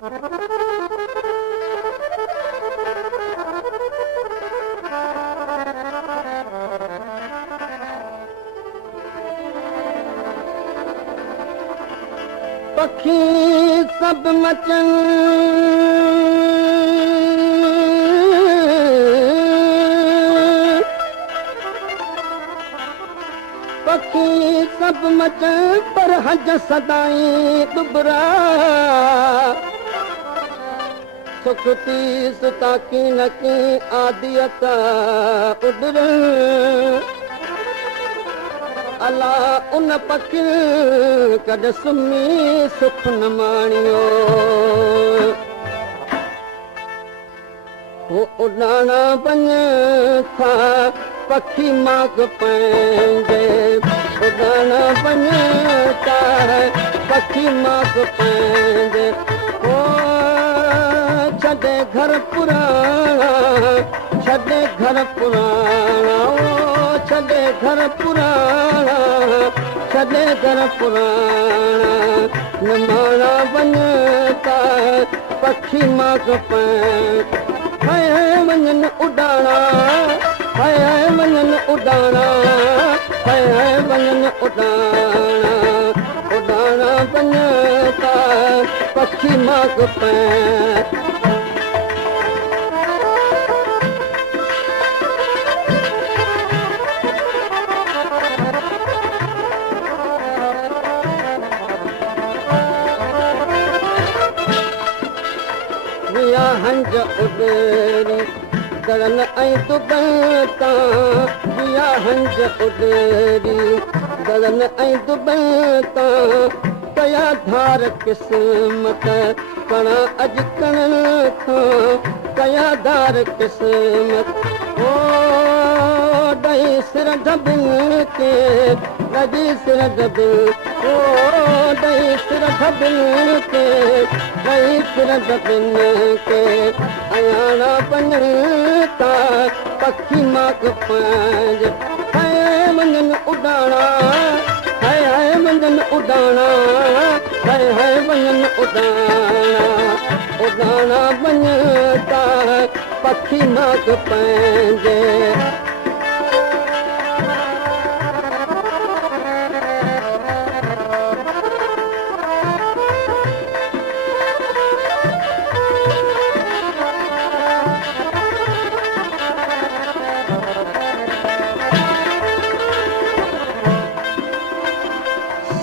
पखी सब मचन पखी सब मचन पर हज सदाई दुबरा सुखती सुताकी नकी आदियत उडर अला उन पखी कॾ सुम्ही सुख न माणियो हो उॾाणा वञ था पखी माग पंहिंजे उॾाणा वञ था पखी माग पंहिंजे हो छॾे घर पुराणा छॾे घर पुराणा छॾे घर पुराणा छॾे घर पुराणा निमाणा वञ था पखी माग पंहिंजे वञनि उॾाणा वञनि उॾाणा वञनि उॾाणा उॾाणा वञ था पखी माग पंहिंजे हंज उॾरी दड़न ऐं दुबई तां बिया हंज उॾरी दड़न ऐं दुबई तां कया धार क़िस्मत कणा अॼु कणनि खां कया धार क़िस्मत ओ ॾही सिर ढबिन के ॾही सिर ढबिन ओ ॾही सिर ढबिन के ॾही सिर ढबिन के अयाणा वञनि था पखी माग पंहिंजे वञनि उॾाणा वञनि उॾाणा वञनि उॾाणा उॾाणा वञ था पखी माग पंहिंजे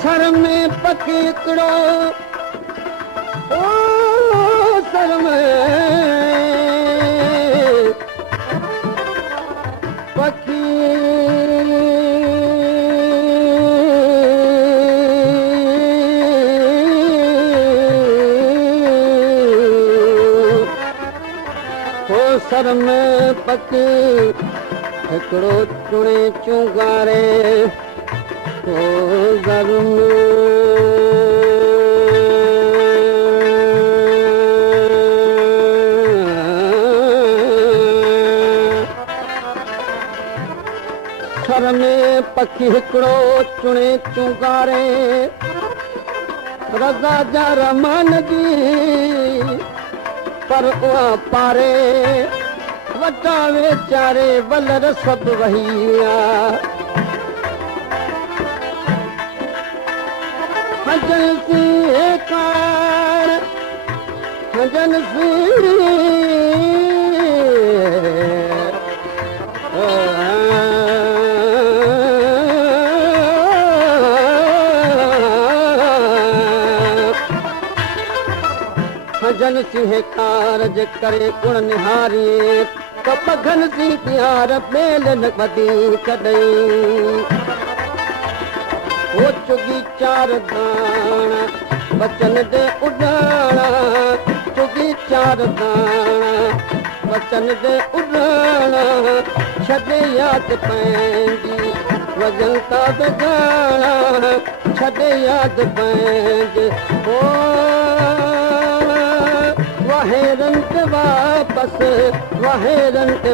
सर में पखी हिकिड़ो ओ सर में पखी ओ सर में पखी हिकिड़ो चुणे चुंगारे घर सर में पखी हिकिड़ो चुणे चुंगारे रज़ा जा रमान जी पर उहा पारे वॾा वीचारे वलर सभु वहिया हजन सी कार हजन सी हजन सी कार जे करे गुण निहारी त पघन सी प्यार बेल न वधीक ॾेई वो चुगी चार दाना बचन दे उॾाणा चुगी चार दाना बचन दे उॾाणा छॾे यादि पंहिंजी वजन था बेगाणा छॾे यादि पंहिंजे ओ वाहेरनि ते वापसि वाहेरनि ते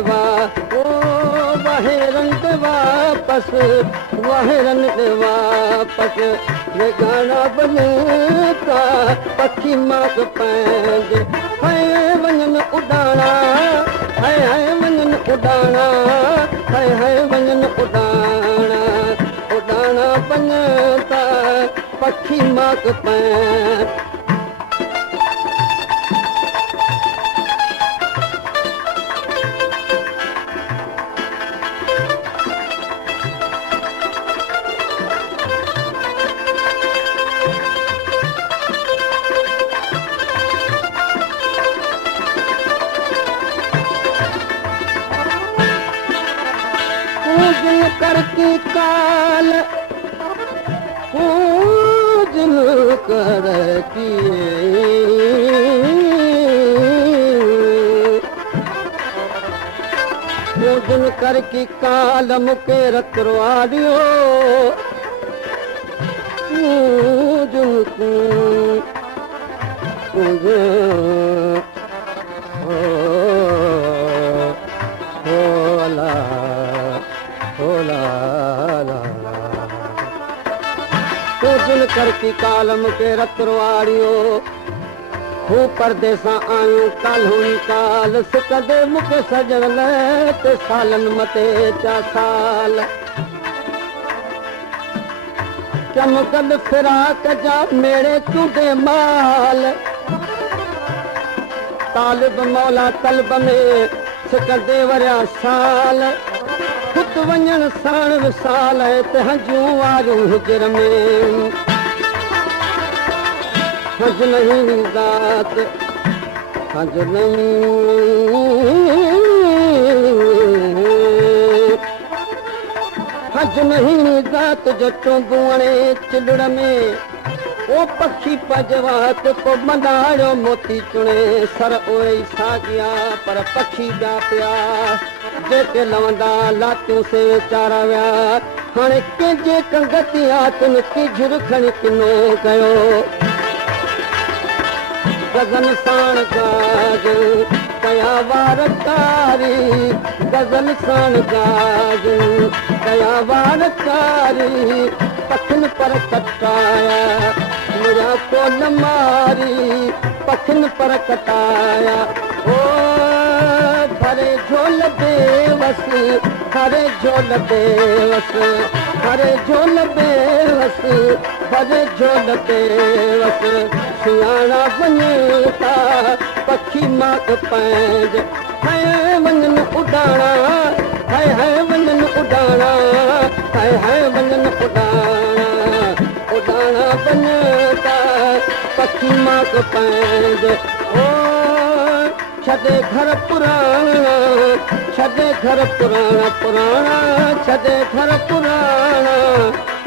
वाहेरनि ते वापसि वाहिरनि ॾे वापसि गाना वञनि था पखी मां पंहिंजे हाय वञनि उॾाणा हाय हाय वञनि उॾाणा हाय हाय वञनि उॾाणा उॾाणा वञनि था पखी मां पंहिंजे पूजन करके काल पूजन करके पूजन करके काल मुके रतरवाड़ियो पूजन पूजन होला पूजन करके कालम के रतरवाड़ियो हू परदेसा आयूं काल्हुनि काल सिकदे मूंखे सजण लाइ ते सालनि मथे चा साल चमकल फिराक जा मेरे चूंडे माल तालिब मौला तलब में सिकदे वरिया साल खुद वञण साण विसाल ते हंजूं वारियूं हिजर में हज नहीं ज़ात हज नहीं ज़ात जो टुंबुणे चिलड़ में ओ पखी पजवात को मंदाड़ो मोती चुणे सर ओए सागिया पर पखी ॿिया पिया जेके लवंदा लातियूं से वीचारा विया हाणे कंहिंजे कंगती आतुन की झुरखणी किनो कयो गगन साण गाज कया वार कारी गगन साण गाज कया वार कारी पखिन पर कटाया मुझा को न मारी पखिन पर कटाया ओ भरे झोल बेवस भरे झोल बेवस भरे झोल बेवस भरे झोल बेवस सियाणा वञे था पखी मां पंहिंजे हाय वञनि उॾाणा हाय हाय वञनि उॾाणा हाय हाय वञनि उॾाणा उॾाणा वञे था पखी मां पंहिंजे ओ छॾे घर पुराणा छॾे घर पुराणा पुराणा छॾे घर पुराणा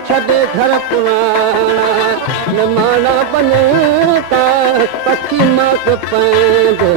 छॾे घर पुराणा निमाणा बने था पखी मां पंहिंजे